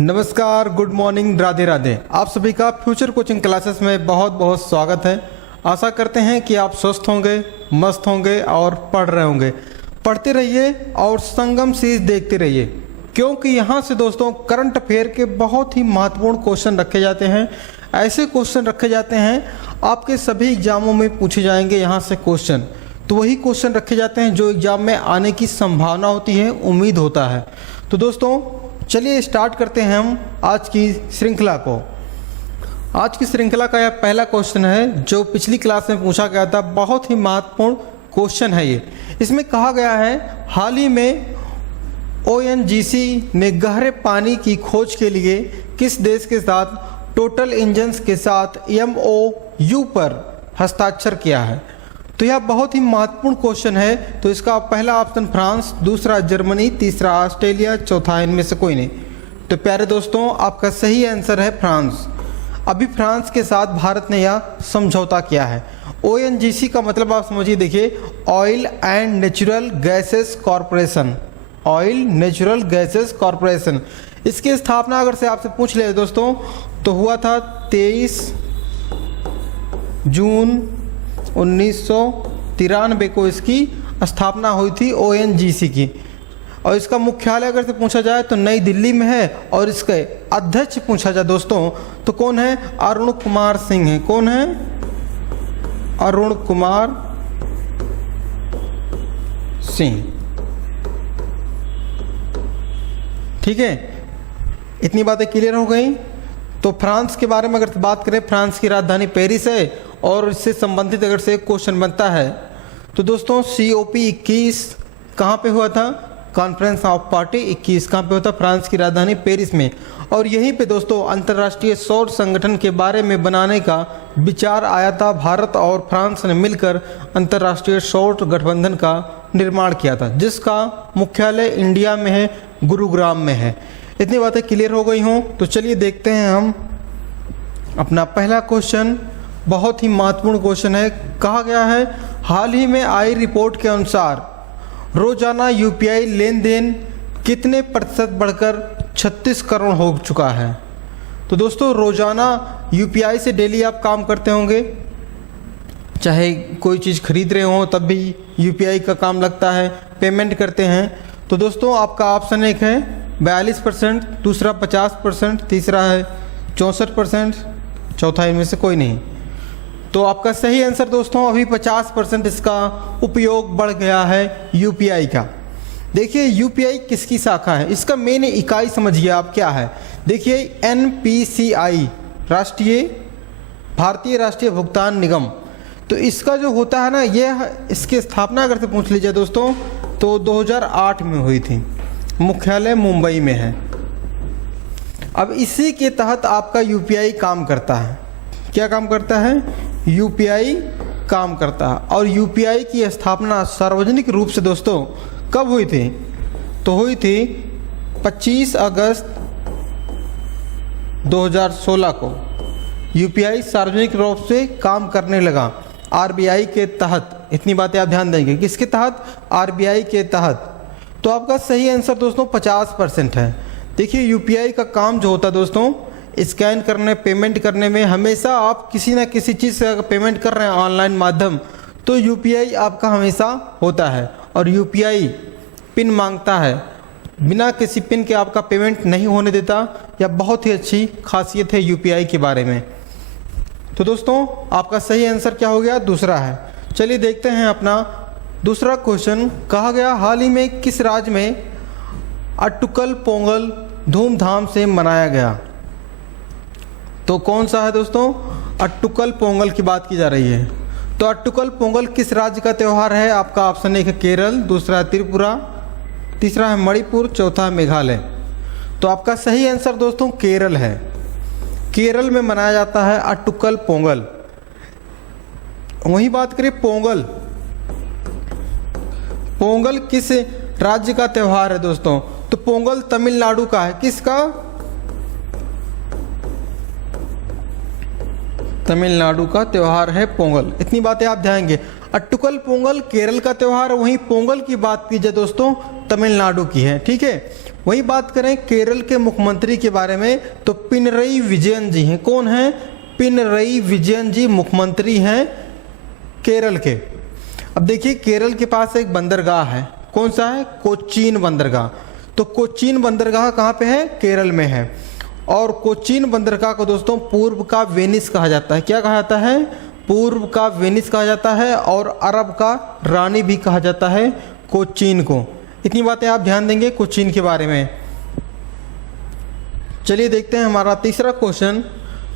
नमस्कार, good morning, Radhe Radhe. आप सभी का फ्यूचर कोचिंग क्लासेस में बहुत बहुत स्वागत है। आशा करते हैं कि आप स्वस्थ होंगे, मस्त होंगे और पढ़ रहे होंगे। पढ़ते रहिए और संगम सीरीज देखते रहिए, क्योंकि यहाँ से दोस्तों करंट अफेयर के बहुत ही महत्वपूर्ण क्वेश्चन रखे जाते हैं। ऐसे क्वेश्चन रखे जाते हैं आपके सभी एग्जामों में पूछे जाएंगे। यहाँ से क्वेश्चन तो वही क्वेश्चन रखे जाते हैं जो एग्जाम में आने की संभावना होती है, उम्मीद होता है। तो दोस्तों चलिए स्टार्ट करते हैं हम आज की श्रृंखला को। आज की श्रृंखला का यह पहला क्वेश्चन है जो पिछली क्लास में पूछा गया था। बहुत ही महत्वपूर्ण क्वेश्चन है ये। इसमें कहा गया है हाल ही में ONGC ने गहरे पानी की खोज के लिए किस देश के साथ टोटल इंजन्स के साथ MOU पर हस्ताक्षर किया है। तो यह बहुत ही महत्वपूर्ण क्वेश्चन है। तो इसका पहला ऑप्शन फ्रांस, दूसरा जर्मनी, तीसरा ऑस्ट्रेलिया, चौथा इनमें से कोई नहीं। तो प्यारे दोस्तों आपका सही आंसर है फ्रांस। अभी फ्रांस के साथ भारत ने यह समझौता किया है। ONGC का मतलब आप समझिए, देखिए oil and natural gases corporation, oil natural gases corporation. इसकी स्थापना अगर से आपसे पूछ ले दोस्तों तो हुआ था 23 जून 1993 को इसकी स्थापना हुई थी ONGC की। और इसका मुख्यालय अगर से पूछा जाए तो नई दिल्ली में है। और इसके अध्यक्ष पूछा जाए दोस्तों तो कौन है? अरुण कुमार सिंह है। कौन है? अरुण कुमार सिंह। ठीक है, इतनी बातें क्लियर हो गई। तो फ्रांस के बारे में अगर बात करें, फ्रांस की राजधानी पेरिस है। और इससे संबंधित अगर से एक क्वेश्चन बनता है तो दोस्तों COP21 कहाँ पे हुआ था? कॉन्फ्रेंस ऑफ पार्टी 21 कहाँ पे होता? फ्रांस की राजधानी पेरिस में। और यहीं पे दोस्तों अंतर्राष्ट्रीय सौर संगठन के बारे में बनाने का विचार आया था। भारत और फ्रांस ने मिलकर अंतर्राष्ट्रीय सौर गठबंधन का निर्माण किया था, जिसका मुख्यालय इंडिया में है, गुरुग्राम में है। इतनी बातें क्लियर हो गई हों तो चलिए देखते हैं हम अपना पहला क्वेश्चन। बहुत ही महत्वपूर्ण क्वेश्चन है। कहा गया है हाल ही में आई रिपोर्ट के अनुसार रोजाना UPI लेन देन कितने प्रतिशत बढ़कर 36 करोड़ हो चुका है। तो दोस्तों रोजाना UPI से डेली आप काम करते होंगे, चाहे कोई चीज़ खरीद रहे हो तब भी UPI का काम लगता है, पेमेंट करते हैं। तो दोस्तों आपका ऑप्शन एक है 42%, दूसरा 50%, तीसरा है 64%, चौथा इनमें से कोई नहीं। तो आपका सही आंसर दोस्तों अभी 50% इसका उपयोग बढ़ गया है UPI का। देखिए UPI किसकी शाखा है, इसका मेन इकाई समझिए आप क्या है। देखिए NPCI भारतीय राष्ट्रीय भुगतान निगम। तो इसका जो होता है ना, ये इसकी स्थापना अगर से पूछ लीजिए दोस्तों तो 2008 में हुई थी। मुख्यालय मुंबई में है। अब इसी के तहत आपका UPI काम करता है। क्या काम करता है? UPI काम करता है। और UPI की स्थापना सार्वजनिक रूप से दोस्तों कब हुई थी? तो हुई थी 25 अगस्त 2016 को। UPI सार्वजनिक रूप से काम करने लगा RBI के तहत। इतनी बातें आप ध्यान देंगे। किसके तहत? RBI के तहत। तो आपका सही आंसर दोस्तों 50% है। देखिए UPI का काम जो होता है दोस्तों, स्कैन करने, पेमेंट करने में, हमेशा आप किसी ना किसी चीज़ से अगर पेमेंट कर रहे हैं ऑनलाइन माध्यम तो UPI आपका हमेशा होता है। और UPI पिन मांगता है, बिना किसी पिन के आपका पेमेंट नहीं होने देता। यह बहुत ही अच्छी खासियत है UPI के बारे में। तो दोस्तों आपका सही आंसर क्या हो गया? दूसरा है। चलिए देखते हैं अपना दूसरा क्वेश्चन। कहा गया हाल ही में किस राज्य में अट्टुकल पोंगल धूमधाम से मनाया गया। तो कौन सा है दोस्तों? अट्टुकल पोंगल की बात की जा रही है। तो अट्टुकल पोंगल किस राज्य का त्यौहार है? आपका ऑप्शन एक है केरल, दूसरा है त्रिपुरा, तीसरा है मणिपुर, चौथा है मेघालय। तो आपका सही आंसर दोस्तों केरल है। केरल में मनाया जाता है अट्टुकल पोंगल। वहीं बात करें पोंगल, पोंगल किस राज्य का त्यौहार है दोस्तों? तो पोंगल तमिलनाडु का है। किसका? तमिलनाडु का त्यौहार है पोंगल। इतनी बातें आप ध्यान देंगे। अट्टुकल पोंगल केरल का त्यौहार, वहीं पोंगल की बात की जाए दोस्तों तमिलनाडु की है। ठीक है, वही बात करें केरल के मुख्यमंत्री के बारे में तो पिनरई विजयन जी हैं। कौन हैं? पिनरई विजयन जी मुख्यमंत्री हैं केरल के। अब देखिए केरल के पास एक बंदरगाह है, कौन सा है? कोचीन बंदरगाह। तो कोचीन बंदरगाह कहाँ पे है? केरल में है। और कोचीन बंदरगाह को दोस्तों पूर्व का वेनिस कहा जाता है। क्या कहा जाता है? पूर्व का वेनिस कहा जाता है और अरब का रानी भी कहा जाता है कोचीन को। इतनी बातें आप ध्यान देंगे कोचीन के बारे में। चलिए देखते हैं हमारा तीसरा क्वेश्चन।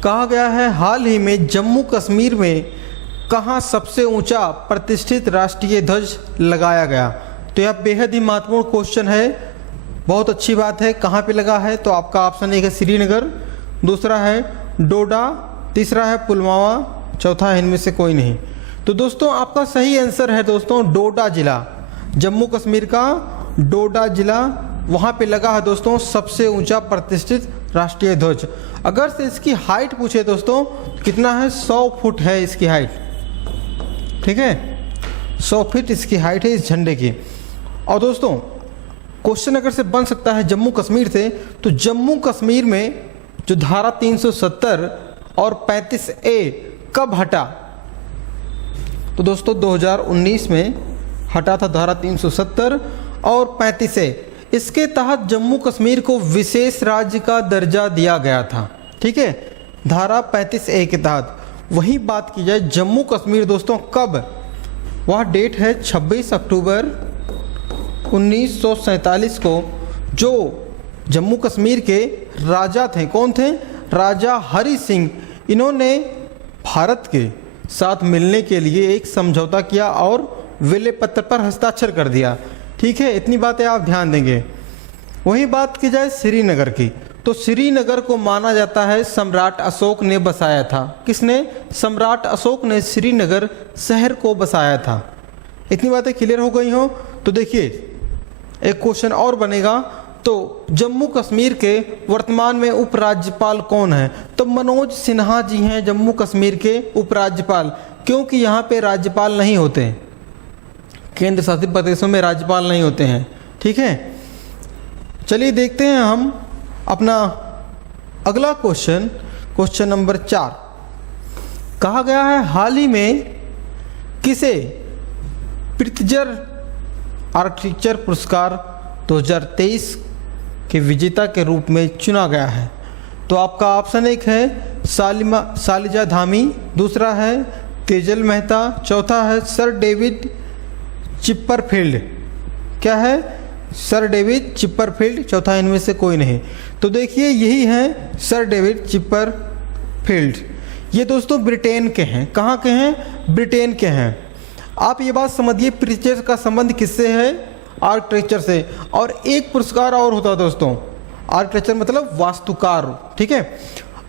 कहा गया है हाल ही में जम्मू कश्मीर में कहाँ सबसे ऊंचा प्रतिष्ठित राष्ट्रीय ध्वज लगाया गया? तो यह बेहद ही महत्वपूर्ण क्वेश्चन है, बहुत अच्छी बात है। कहाँ पे लगा है? तो आपका ऑप्शन एक है श्रीनगर, दूसरा है डोडा, तीसरा है पुलवामा, चौथा है इनमें से कोई नहीं। तो दोस्तों आपका सही आंसर है दोस्तों डोडा जिला, जम्मू कश्मीर का डोडा जिला, वहाँ पे लगा है दोस्तों सबसे ऊंचा प्रतिष्ठित राष्ट्रीय ध्वज। अगर से इसकी हाइट पूछे दोस्तों कितना है? 100 फुट है इसकी हाइट, ठीक है, 100 फीट इसकी हाइट है इस झंडे की। और दोस्तों क्वेश्चन अगर से बन सकता है जम्मू कश्मीर से, तो जम्मू कश्मीर में जो धारा 370 और 35A कब हटा? तो दोस्तों 2019 में हटा था धारा 370 और 35A। इसके तहत जम्मू कश्मीर को विशेष राज्य का दर्जा दिया गया था, ठीक है, धारा 35A के तहत। वही बात की जाए जम्मू कश्मीर दोस्तों कब, वह डेट है 26 अक्टूबर 1947 को। जो जम्मू कश्मीर के राजा थे, कौन थे? राजा हरि सिंह, इन्होंने भारत के साथ मिलने के लिए एक समझौता किया और विले पत्र पर हस्ताक्षर कर दिया, ठीक है। इतनी बातें आप ध्यान देंगे। वही बात की जाए श्रीनगर की, तो श्रीनगर को माना जाता है सम्राट अशोक ने बसाया था। किसने? सम्राट अशोक ने श्रीनगर शहर को बसाया था। इतनी बातें क्लियर हो गई हो? तो देखिए एक क्वेश्चन और बनेगा, तो जम्मू कश्मीर के वर्तमान में उपराज्यपाल कौन है? तो मनोज सिन्हा जी हैं जम्मू कश्मीर के उपराज्यपाल, क्योंकि यहाँ पे राज्यपाल नहीं होते, केंद्र शासित प्रदेशों में राज्यपाल नहीं होते हैं, ठीक है। चलिए देखते हैं हम अपना अगला क्वेश्चन, क्वेश्चन नंबर 4। कहा गया है हाल ही में किसे प्रित्जर आर्किटेक्चर पुरस्कार 2023 के विजेता के रूप में चुना गया है? तो आपका ऑप्शन एक है शालिजा धामी, दूसरा है तेजल मेहता, चौथा है सर डेविड चिपरफील्ड। क्या है? सर डेविड चिपरफील्ड, चौथा इनमें से कोई नहीं। तो देखिए यही हैं सर डेविड चिपरफील्ड। ये दोस्तों ब्रिटेन के हैं। कहाँ के हैं? ब्रिटेन के हैं। आप ये बात समझिए प्रित्जर का संबंध किससे है? आर्किटेक्चर से। और एक पुरस्कार और होता है दोस्तों, आर्किटेक्चर मतलब वास्तुकार, ठीक है,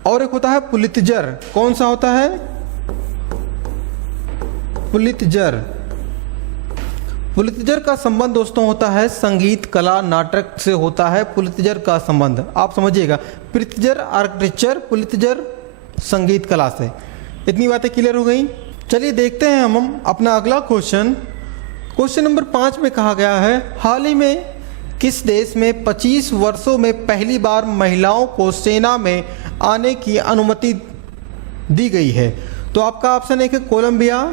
और एक होता है पुलित्जर। कौन सा होता है? पुलित्जर। पुलित्जर का संबंध दोस्तों होता है संगीत कला नाटक से होता है पुलित्जर का संबंध। आप समझिएगा, प्रित्जर आर्किटेक्चर, पुलित्जर संगीत कला से। इतनी बातें क्लियर हो गई। चलिए देखते हैं हम अपना अगला क्वेश्चन। क्वेश्चन नंबर 5 में कहा गया है हाल ही में किस देश में 25 वर्षों में पहली बार महिलाओं को सेना में आने की अनुमति दी गई है? तो आपका ऑप्शन एक है कोलंबिया,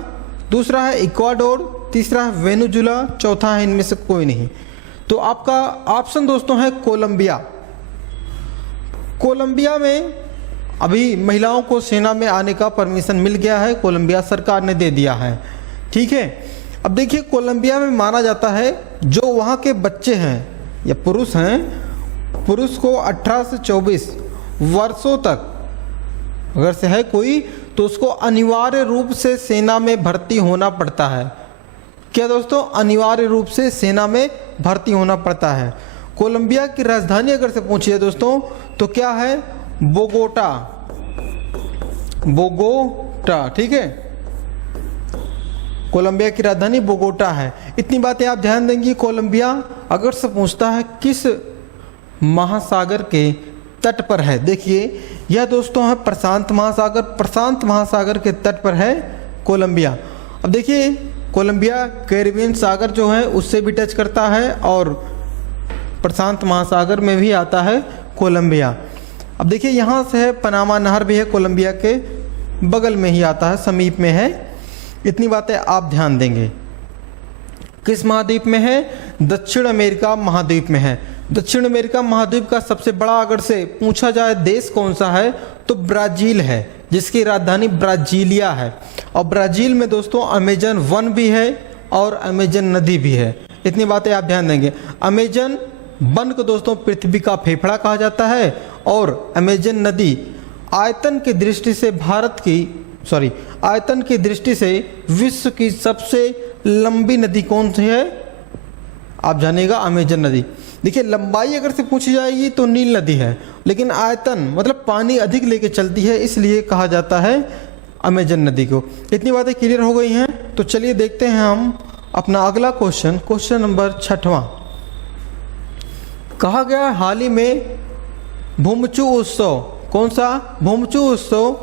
दूसरा है इक्वाडोर, तीसरा है वेनेजुला, चौथा है इनमें से कोई नहीं। तो आपका ऑप्शन दोस्तों है कोलंबिया। कोलंबिया में अभी महिलाओं को सेना में आने का परमिशन मिल गया है, कोलंबिया सरकार ने दे दिया है, ठीक है। अब देखिए कोलंबिया में माना जाता है जो वहाँ के बच्चे हैं या पुरुष हैं, पुरुष को 18 से 24 वर्षों तक अगर से है कोई, तो उसको अनिवार्य रूप से सेना में भर्ती होना पड़ता है। क्या दोस्तों? अनिवार्य रूप से सेना में भर्ती होना पड़ता है। कोलंबिया की राजधानी अगर से पूछिए दोस्तों तो क्या है? बोगोटा, बोगोटा, ठीक है। कोलंबिया की राजधानी बोगोटा है। इतनी बातें आप ध्यान देंगी। कोलंबिया अगर से पूछता है किस महासागर के तट पर है, देखिए यह दोस्तों है प्रशांत महासागर, प्रशांत महासागर के तट पर है कोलंबिया। अब देखिए कोलंबिया कैरिबियन सागर जो है उससे भी टच करता है और प्रशांत महासागर में भी आता है कोलंबिया। अब देखिए यहाँ से है पनामा नहर भी है, कोलंबिया के बगल में ही आता है, समीप में है। इतनी बातें आप ध्यान देंगे। किस महाद्वीप में है? दक्षिण अमेरिका महाद्वीप में है। दक्षिण अमेरिका महाद्वीप का सबसे बड़ा अगर से पूछा जाए देश कौन सा है तो ब्राज़ील है, जिसकी राजधानी ब्राज़ीलिया है। और ब्राज़ील में दोस्तों अमेजन वन भी है और अमेजन नदी भी है। इतनी बातें आप ध्यान देंगे। अमेजन वन को दोस्तों पृथ्वी का फेफड़ा कहा जाता है और अमेजन नदी आयतन की दृष्टि से आयतन की दृष्टि से विश्व की सबसे लंबी नदी कौन सी है? आप जानिएगा अमेजन नदी। देखिए लंबाई अगर से पूछी जाएगी तो नील नदी है, लेकिन आयतन मतलब पानी अधिक लेके चलती है, इसलिए कहा जाता है अमेजन नदी को। इतनी बातें क्लियर हो गई हैं, तो चलिए देखते हैं हम अपना अगला क्वेश्चन नंबर 6वां। कहा गया हाल ही में भूमचू उत्सव, कौन सा भूमचू उत्सव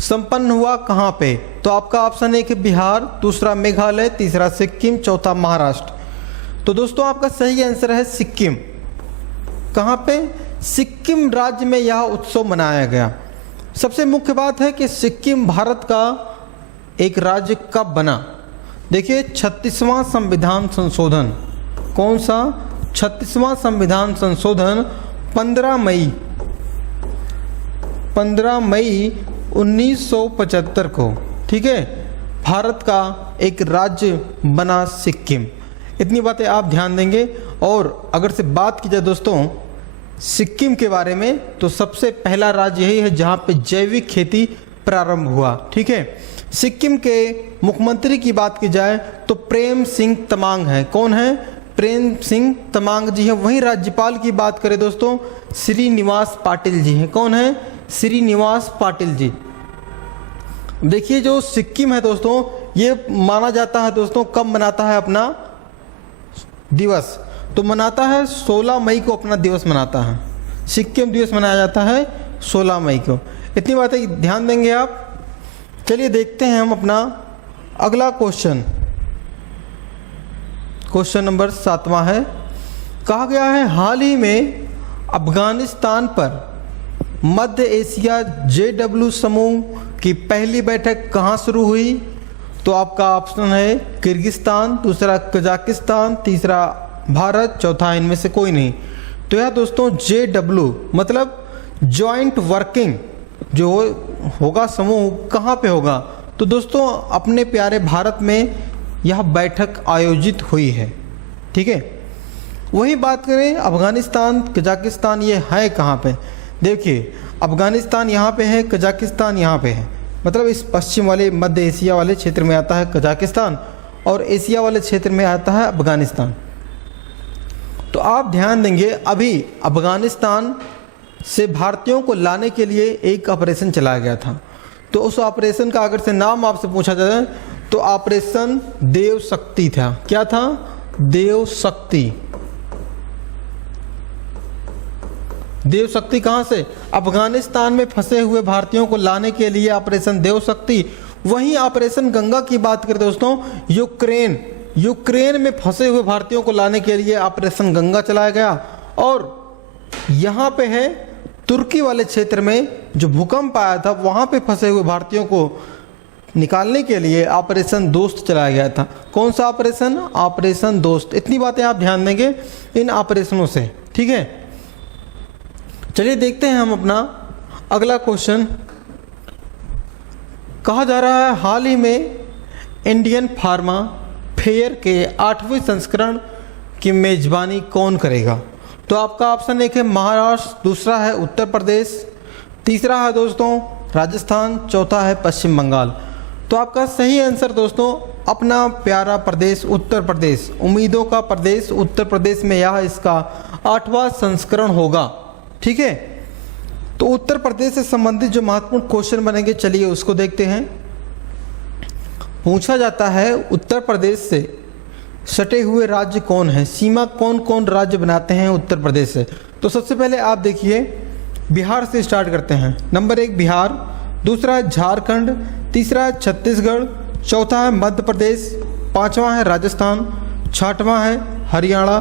संपन्न हुआ कहाँ पे? तो आपका ऑप्शन है कि बिहार, दूसरा मेघालय, तीसरा सिक्किम, चौथा महाराष्ट्र। तो दोस्तों आपका सही आंसर है सिक्किम। कहाँ पे? सिक्किम राज्य में यह उत्सव मनाया गया। सबसे मुख्य बात है कि सिक्किम भारत का एक राज्य कब बना? देखिए 36वां संविधान संशोधन, कौन सा? 36वां संविधान संशोधन 15 मई 1975 को, ठीक है, भारत का एक राज्य बना सिक्किम। इतनी बातें आप ध्यान देंगे। और अगर से बात की जाए दोस्तों सिक्किम के बारे में, तो सबसे पहला राज्य यही है जहाँ पे जैविक खेती प्रारंभ हुआ, ठीक है। सिक्किम के मुख्यमंत्री की बात की जाए तो प्रेम सिंह तमांग है। कौन है? प्रेम सिंह तमांग जी है। वहीं राज्यपाल की बात करें दोस्तों श्रीनिवास पाटिल जी हैं। कौन है? श्रीनिवास पाटिल जी। देखिए जो सिक्किम है दोस्तों, ये माना जाता है दोस्तों कब मनाता है अपना दिवस? तो मनाता है 16 मई को अपना दिवस मनाता है। सिक्किम दिवस मनाया जाता है 16 मई को। इतनी बातें ध्यान देंगे आप। चलिए देखते हैं हम अपना अगला क्वेश्चन नंबर 7वां है। कहा गया है हाल ही में अफगानिस्तान पर मध्य एशिया JW समूह की पहली बैठक कहाँ शुरू हुई? तो आपका ऑप्शन है किर्गिस्तान, दूसरा कजाकिस्तान, तीसरा भारत, चौथा इनमें से कोई नहीं। तो यह दोस्तों JW मतलब जॉइंट वर्किंग जो होगा समूह कहाँ पे होगा? तो दोस्तों अपने प्यारे भारत में यह बैठक आयोजित हुई है, ठीक है। वही बात करें अफगानिस्तान, कजाकिस्तान, ये है कहाँ पे? देखिए अफगानिस्तान यहाँ पे है, कजाकिस्तान यहाँ पे है। मतलब इस पश्चिम वाले मध्य एशिया वाले क्षेत्र में आता है कजाकिस्तान और एशिया वाले क्षेत्र में आता है अफगानिस्तान। तो आप ध्यान देंगे अभी अफगानिस्तान से भारतीयों को लाने के लिए एक ऑपरेशन चलाया गया था। तो उस ऑपरेशन का अगर से नाम आपसे पूछा जाए तो ऑपरेशन देव शक्ति था। क्या था? देव शक्ति। देव शक्ति कहाँ से? अफगानिस्तान में फंसे हुए भारतीयों को लाने के लिए ऑपरेशन देव शक्ति। वहीं ऑपरेशन गंगा की बात करें दोस्तों, यूक्रेन में फंसे हुए भारतीयों को लाने के लिए ऑपरेशन गंगा चलाया गया। और यहाँ पे है तुर्की वाले क्षेत्र में जो भूकंप आया था, वहाँ पे फंसे हुए भारतीयों को निकालने के लिए ऑपरेशन दोस्त चलाया गया था। कौन सा ऑपरेशन? ऑपरेशन दोस्त। इतनी बातें आप ध्यान देंगे इन ऑपरेशनों से, ठीक है। चलिए देखते हैं हम अपना अगला क्वेश्चन। कहा जा रहा है हाल ही में इंडियन फार्मा फेयर के 8वें संस्करण की मेजबानी कौन करेगा? तो आपका ऑप्शन एक है महाराष्ट्र, दूसरा है उत्तर प्रदेश, तीसरा है दोस्तों राजस्थान, चौथा है पश्चिम बंगाल। तो आपका सही आंसर दोस्तों अपना प्यारा प्रदेश उत्तर प्रदेश, उम्मीदों का प्रदेश उत्तर प्रदेश में यह इसका 8वां संस्करण होगा, ठीक है। तो उत्तर प्रदेश से संबंधित जो महत्वपूर्ण क्वेश्चन बनेंगे चलिए उसको देखते हैं। पूछा जाता है उत्तर प्रदेश से सटे हुए राज्य कौन है? सीमा कौन कौन राज्य बनाते हैं उत्तर प्रदेश से? तो सबसे पहले आप देखिए बिहार से स्टार्ट करते हैं। नंबर 1 बिहार, दूसरा है झारखंड, तीसरा है छत्तीसगढ़, चौथा है मध्य प्रदेश, पांचवा है राजस्थान, छठवां है हरियाणा,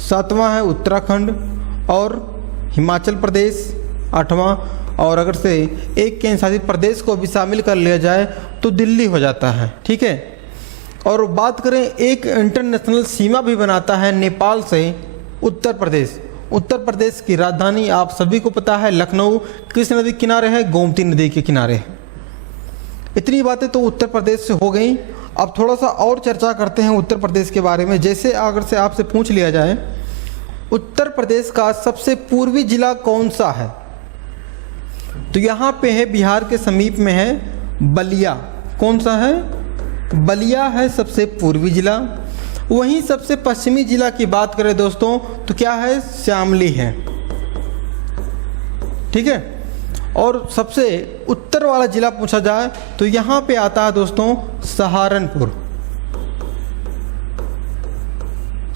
7वां है उत्तराखंड और हिमाचल प्रदेश 8वां, और अगर से एक केंद्र शासित प्रदेश को भी शामिल कर लिया जाए तो दिल्ली हो जाता है। ठीक है। और बात करें, एक इंटरनेशनल सीमा भी बनाता है नेपाल से उत्तर प्रदेश। उत्तर प्रदेश की राजधानी आप सभी को पता है लखनऊ किस नदी के किनारे है? गोमती नदी के किनारे है। इतनी बातें तो उत्तर प्रदेश से हो गई। अब थोड़ा सा और चर्चा करते हैं उत्तर प्रदेश के बारे में। जैसे अगर से आपसे पूछ लिया जाए उत्तर प्रदेश का सबसे पूर्वी जिला कौन सा है, तो यहाँ पे है बिहार के समीप में है बलिया। कौन सा है? बलिया है सबसे पूर्वी जिला। वहीं सबसे पश्चिमी जिला की बात करें दोस्तों तो क्या है? शामली है। ठीक है। और सबसे उत्तर वाला जिला पूछा जाए तो यहाँ पे आता है दोस्तों सहारनपुर।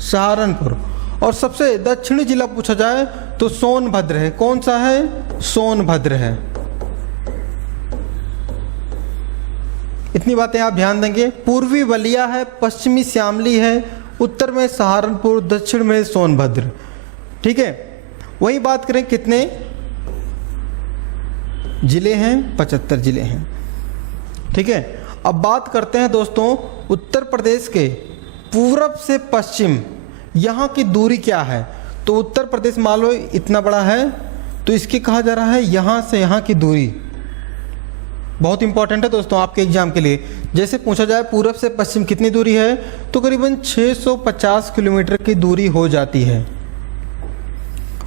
सहारनपुर। और सबसे दक्षिणी जिला पूछा जाए तो सोनभद्र है। कौन सा है? सोनभद्र है। इतनी बातें आप ध्यान देंगे। पूर्वी बलिया है, पश्चिमी शामली है, उत्तर में सहारनपुर, दक्षिण में सोनभद्र। ठीक है। वही बात करें कितने जिले हैं? 75 जिले हैं। ठीक है। अब बात करते हैं दोस्तों उत्तर प्रदेश के पूरब से पश्चिम यहाँ की दूरी क्या है। तो उत्तर प्रदेश मान लो इतना बड़ा है, तो इसके कहा जा रहा है यहाँ से यहाँ की दूरी। बहुत इंपॉर्टेंट है दोस्तों आपके एग्जाम के लिए। जैसे पूछा जाए पूरब से पश्चिम कितनी दूरी है, तो करीबन 650 किलोमीटर की दूरी हो जाती है।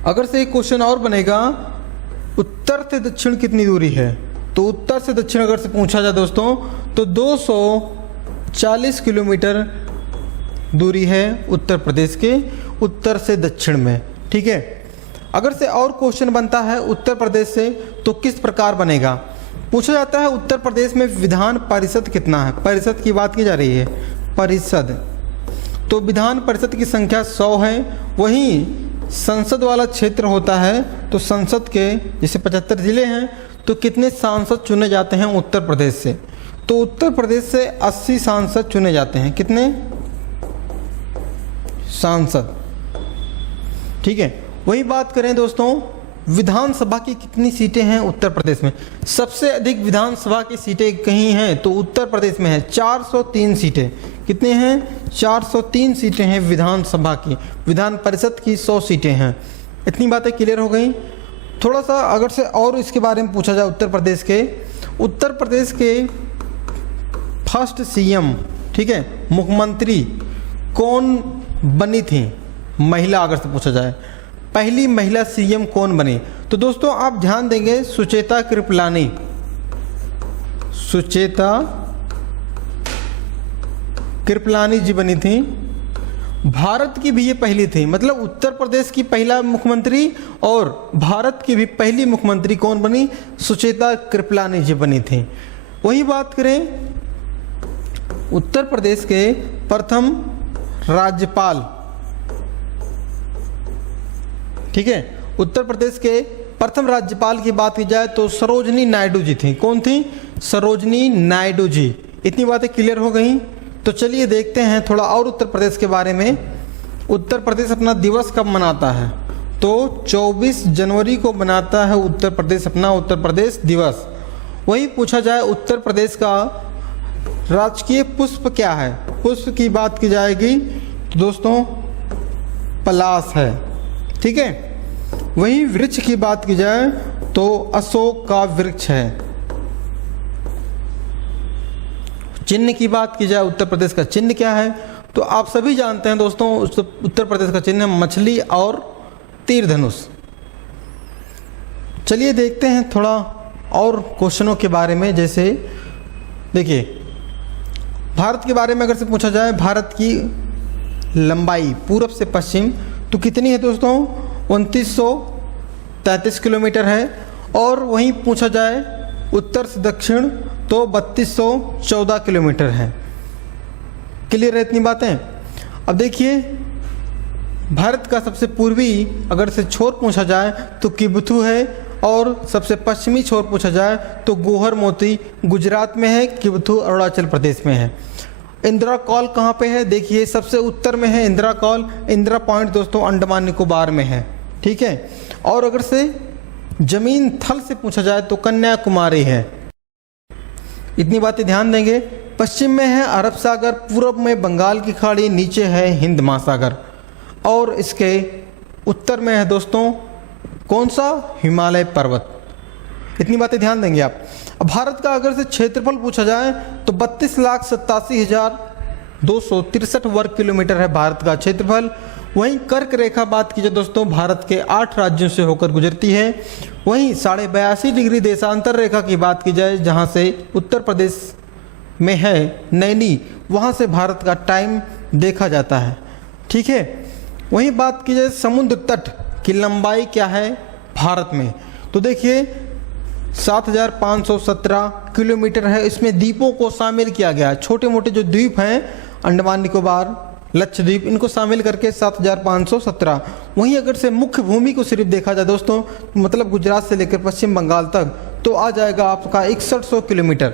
अगर से एक क्वेश्चन और बनेगा उत्तर से दक्षिण कितनी दूरी है, तो उत्तर से दक्षिण अगर से पूछा जाए दोस्तों तो 240 किलोमीटर दूरी है उत्तर प्रदेश के उत्तर से दक्षिण में। ठीक है। अगर से और क्वेश्चन बनता है उत्तर प्रदेश से तो किस प्रकार बनेगा, पूछा जाता है उत्तर प्रदेश में विधान परिषद कितना है। परिषद की बात की जा रही है, परिषद। तो विधान परिषद की संख्या 100 है। वहीं संसद वाला क्षेत्र होता है तो संसद के जैसे 75 जिले हैं तो कितने सांसद चुने जाते हैं उत्तर प्रदेश से, तो उत्तर प्रदेश से 80 सांसद चुने जाते हैं। कितने सांसद? ठीक है। वही बात करें दोस्तों विधानसभा की कितनी सीटें हैं उत्तर प्रदेश में। सबसे अधिक विधानसभा की सीटें कहीं हैं तो उत्तर प्रदेश में है 403 सीटें। कितने हैं? 403 सीटें हैं विधानसभा की। विधान परिषद की 100 सीटें हैं। इतनी बातें क्लियर हो गई। थोड़ा सा अगर से और इसके बारे में पूछा जाए उत्तर प्रदेश के फर्स्ट सीएम, ठीक है, मुख्यमंत्री कौन बनी थी? महिला अगर से पूछा जाए पहली महिला सीएम कौन बनी, तो दोस्तों आप ध्यान देंगे सुचेता कृपलानी। सुचेता कृपलानी जी बनी थी। भारत की भी ये पहली थी, मतलब उत्तर प्रदेश की पहला मुख्यमंत्री और भारत की भी पहली मुख्यमंत्री कौन बनी? सुचेता कृपलानी जी बनी थी। वही बात करें उत्तर प्रदेश के प्रथम राज्यपाल, ठीक है, उत्तर प्रदेश के प्रथम राज्यपाल की बात की जाए तो सरोजनी नायडू जी थी। कौन थी? सरोजनी नायडू जी। इतनी बातें क्लियर हो गई। तो चलिए देखते हैं थोड़ा और उत्तर प्रदेश के बारे में। उत्तर प्रदेश अपना दिवस कब मनाता है? तो 24 जनवरी को मनाता है उत्तर प्रदेश अपना उत्तर प्रदेश दिवस। वही पूछा जाए उत्तर प्रदेश का राजकीय पुष्प क्या है? पुष्प की बात की जाएगी तो दोस्तों पलाश है। ठीक है। वहीं वृक्ष की बात की जाए तो अशोक का वृक्ष है। चिन्ह की बात की जाए उत्तर प्रदेश का चिन्ह क्या है, तो आप सभी जानते हैं दोस्तों उत्तर प्रदेश का चिन्ह मछली और तीर धनुष। चलिए देखते हैं थोड़ा और क्वेश्चनों के बारे में। जैसे देखिए भारत के बारे में अगर से पूछा जाए, भारत की लंबाई पूरब से पश्चिम तो कितनी है दोस्तों? 2933 किलोमीटर है। और वहीं पूछा जाए उत्तर से दक्षिण तो 3214 किलोमीटर है। क्लियर है इतनी बातें? अब देखिए भारत का सबसे पूर्वी अगर से छोर पूछा जाए तो किबथू है, और सबसे पश्चिमी छोर पूछा जाए तो गोहर मोती गुजरात में है, किबथू अरुणाचल प्रदेश में है। इंदिरा कॉल कहाँ पे है? देखिए सबसे उत्तर में है इंदिरा कॉल। इंदिरा पॉइंट दोस्तों अंडमान निकोबार में है, ठीक है। और अगर से जमीन थल से पूछा जाए तो कन्याकुमारी है। इतनी बातें ध्यान देंगे। पश्चिम में है अरब सागर, पूर्व में बंगाल की खाड़ी, नीचे है हिंद महासागर। और इसके उत्तर में है दोस्तों कौन सा? हिमालय पर्वत। इतनी बातें ध्यान देंगे आप। अब भारत का अगर से क्षेत्रफल पूछा जाए तो 32,87,263 वर्ग किलोमीटर है भारत का क्षेत्रफल। वहीं कर्क रेखा बात की जाए दोस्तों, भारत के 8 राज्यों से होकर गुजरती है। वहीं 82.5 डिग्री देशांतर रेखा की बात की जाए, जहां से उत्तर प्रदेश में है नैनी, वहां से भारत का टाइम देखा जाता है, ठीक है। वहीं बात की जाए समुद्र तट की लंबाई क्या है भारत में, तो देखिए 7,517 किलोमीटर है। इसमें द्वीपों को शामिल किया गया है। छोटे मोटे जो द्वीप हैं अंडमान निकोबार, लक्षद्वीप, इनको शामिल करके 7,517। वहीं अगर से मुख्य भूमि को सिर्फ देखा जाए दोस्तों, मतलब गुजरात से लेकर पश्चिम बंगाल तक, तो आ जाएगा आपका 6100 किलोमीटर।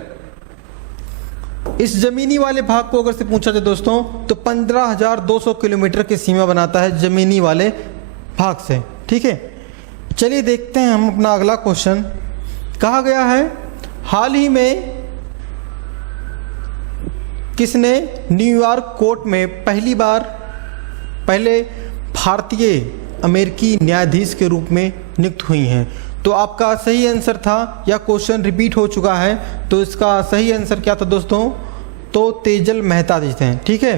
इस जमीनी वाले भाग को अगर से पूछा जाए दोस्तों तो 15,200 किलोमीटर की सीमा बनाता है जमीनी वाले भाग से, ठीक है। चलिए देखते हैं हम अपना अगला क्वेश्चन। कहा गया है हाल ही में किसने न्यूयॉर्क कोर्ट में पहले भारतीय अमेरिकी न्यायाधीश के रूप में नियुक्त हुई हैं? तो आपका सही आंसर था, या क्वेश्चन रिपीट हो चुका है, तो इसका सही आंसर क्या था दोस्तों? तो तेजल मेहता जी थे, ठीक है।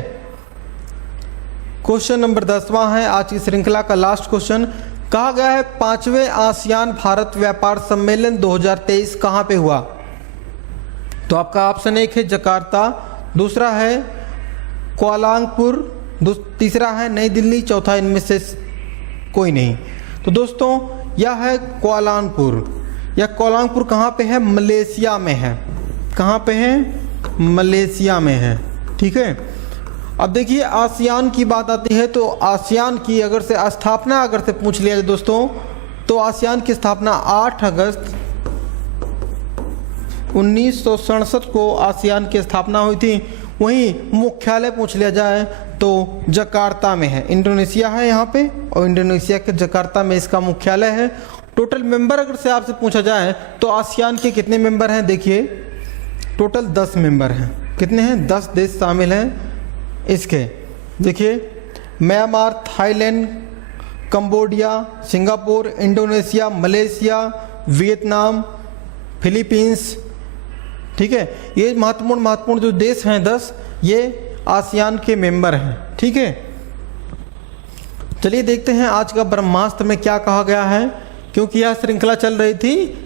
क्वेश्चन नंबर 10वां है आज की श्रृंखला का लास्ट क्वेश्चन। कहा गया है 5वें आसियान भारत व्यापार सम्मेलन 2023 कहाँ पे हुआ? तो आपका ऑप्शन 1 है जकार्ता, दूसरा है कुआलालंपुर, तीसरा है नई दिल्ली, चौथा इनमें से कोई नहीं। तो दोस्तों यह है कुआलालंपुर। यह कुआलालंपुर कहाँ पे है? मलेशिया में है। कहाँ पे है? मलेशिया में है, ठीक है। अब देखिए आसियान की बात आती है, तो आसियान की अगर से स्थापना अगर से पूछ लिया जाए दोस्तों, तो आसियान की स्थापना 8 अगस्त 1967 को आसियान की स्थापना हुई थी। वहीं मुख्यालय पूछ लिया जाए तो जकार्ता में है, इंडोनेशिया है यहाँ पे, और इंडोनेशिया के जकार्ता में इसका मुख्यालय है। टोटल मेंबर अगर से आपसे पूछा जाए तो आसियान के कितने मेंबर हैं? देखिए टोटल 10 मेंबर हैं। कितने हैं? 10 देश शामिल हैं इसके। देखिए Myanmar, Thailand, Cambodia, Singapore, Indonesia, Malaysia, Vietnam, Philippines, ठीक है। ये महत्वपूर्ण जो देश हैं 10, ये आसियान के मेंबर हैं, ठीक है। चलिए देखते हैं आज का ब्रह्मास्त्र में क्या कहा गया है, क्योंकि यह श्रृंखला चल रही थी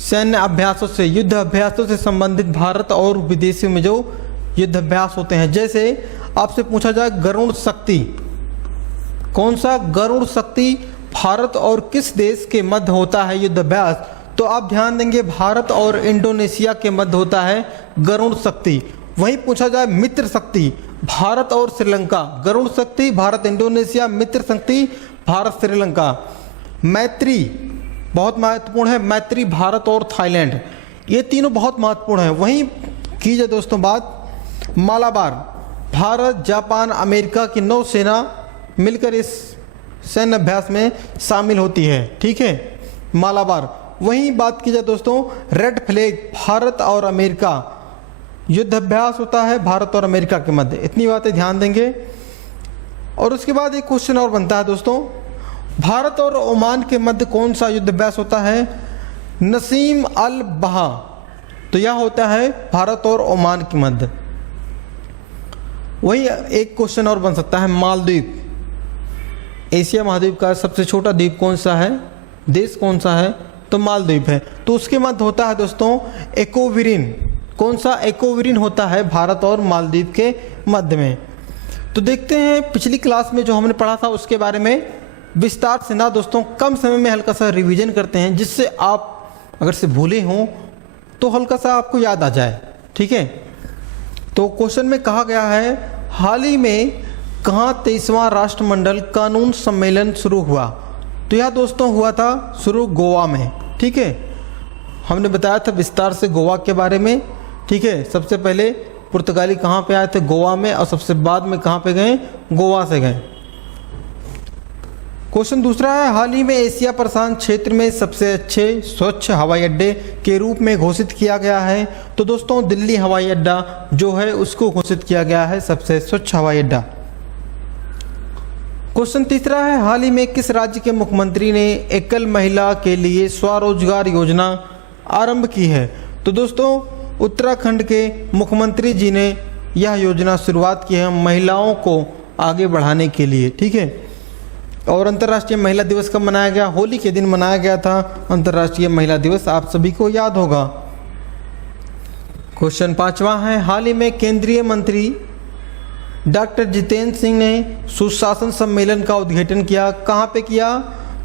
सैन्य अभ्यासों से, युद्ध अभ्यासों से संबंधित भारत और विदेशों में जो युद्ध अभ्यास होते हैं। जैसे आपसे पूछा जाए गरुड़ शक्ति, कौन सा गरुड़ शक्ति भारत और किस देश के मध्य होता है युद्ध अभ्यास? तो आप ध्यान देंगे भारत और इंडोनेशिया के मध्य होता है गरुड़ शक्ति। वहीं पूछा जाए मित्र शक्ति, भारत और श्रीलंका, गरुड़ शक्ति भारत इंडोनेशिया, मित्र शक्ति भारत श्रीलंका। मैत्री बहुत महत्वपूर्ण है, मैत्री भारत और थाईलैंड, ये तीनों बहुत महत्वपूर्ण है। वहीं की जाए दोस्तों बात मालाबार, भारत, जापान, अमेरिका की नौसेना मिलकर इस सैन्य अभ्यास में शामिल होती है, ठीक है, मालाबार। वहीं बात की जाए दोस्तों रेड फ्लैग, भारत और अमेरिका, युद्ध अभ्यास होता है भारत और अमेरिका के मध्य। इतनी बातें ध्यान देंगे। और उसके बाद एक क्वेश्चन और बनता है दोस्तों, भारत और ओमान के मध्य कौन सा युद्ध अभ्यास होता है? नसीम अल बहा, तो यह होता है भारत और ओमान के मध्य। वही एक क्वेश्चन और बन सकता है मालदीव, एशिया महाद्वीप का सबसे छोटा द्वीप कौन सा है, देश कौन सा है? तो मालदीव है। तो उसके मध्य होता है दोस्तों एक्वेरिन, कौन सा? एक्वेरिन होता है भारत और मालदीव के मध्य में। तो देखते हैं पिछली क्लास में जो हमने पढ़ा था उसके बारे में विस्तार से ना दोस्तों, कम समय में हल्का सा रिवीजन करते हैं, जिससे आप अगर से भूले हों तो हल्का सा आपको याद आ जाए, ठीक है। तो क्वेश्चन में कहा गया है हाल ही में कहाँ 23वां राष्ट्रमंडल कानून सम्मेलन शुरू हुआ? तो यह दोस्तों हुआ था शुरू गोवा में, ठीक है। हमने बताया था विस्तार से गोवा के बारे में, ठीक है। सबसे पहले पुर्तगाली कहाँ पे आए थे? गोवा में, और सबसे बाद में कहाँ पे गए? गोवा से गए। क्वेश्चन दूसरा है, हाल ही में एशिया प्रशांत क्षेत्र में सबसे अच्छे स्वच्छ हवाई अड्डे के रूप में घोषित किया गया है। तो दोस्तों दिल्ली हवाई अड्डा जो है उसको घोषित किया गया है सबसे स्वच्छ हवाई अड्डा। क्वेश्चन तीसरा है, हाल ही में किस राज्य के मुख्यमंत्री ने एकल महिला के लिए स्वरोजगार योजना आरंभ की है? तो दोस्तों उत्तराखंड के मुख्यमंत्री जी ने यह योजना शुरुआत की है महिलाओं को आगे बढ़ाने के लिए। ठीक है। और अंतर्राष्ट्रीय महिला दिवस कब मनाया गया? होली के दिन मनाया गया था अंतर्राष्ट्रीय महिला दिवस, आप सभी को याद होगा। क्वेश्चन पांचवा है, हाल ही में केंद्रीय मंत्री डॉक्टर जितेंद्र सिंह ने सुशासन सम्मेलन का उद्घाटन किया। कहाँ पे किया?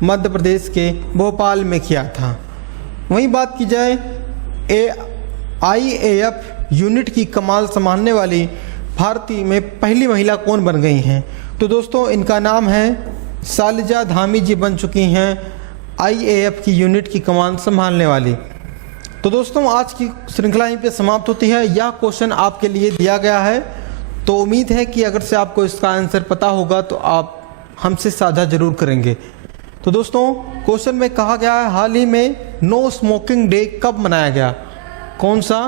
मध्य प्रदेश के भोपाल में किया था। वहीं बात की जाए IAF यूनिट की कमान संभालने वाली भारतीय में पहली महिला कौन बन गई हैं? तो दोस्तों इनका नाम है शालिजा धामी जी बन चुकी हैं IAF की यूनिट की कमान संभालने वाली। तो दोस्तों आज की श्रृंखला यहीं पे समाप्त होती है। यह क्वेश्चन आपके लिए दिया गया है, तो उम्मीद है कि अगर से आपको इसका आंसर पता होगा तो आप हमसे साझा जरूर करेंगे। तो दोस्तों क्वेश्चन में कहा गया है, हाल ही में नो स्मोकिंग डे कब मनाया गया? कौन सा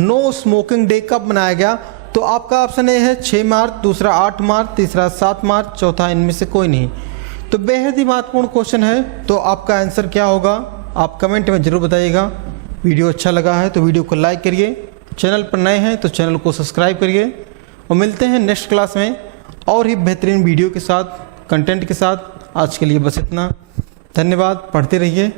नो स्मोकिंग डे कब मनाया गया? तो आपका ऑप्शन ए है 6 मार्च, दूसरा 8 मार्च, तीसरा 7 मार्च, चौथा इनमें से कोई नहीं। तो बेहद ही महत्वपूर्ण क्वेश्चन है, तो आपका आंसर क्या होगा आप कमेंट में ज़रूर बताइएगा। वीडियो अच्छा लगा है तो वीडियो को लाइक करिए, चैनल पर नए हैं तो चैनल को सब्सक्राइब करिए, और मिलते हैं नेक्स्ट क्लास में और ही बेहतरीन वीडियो के साथ, कंटेंट के साथ। आज के लिए बस इतना, धन्यवाद। पढ़ते रहिए।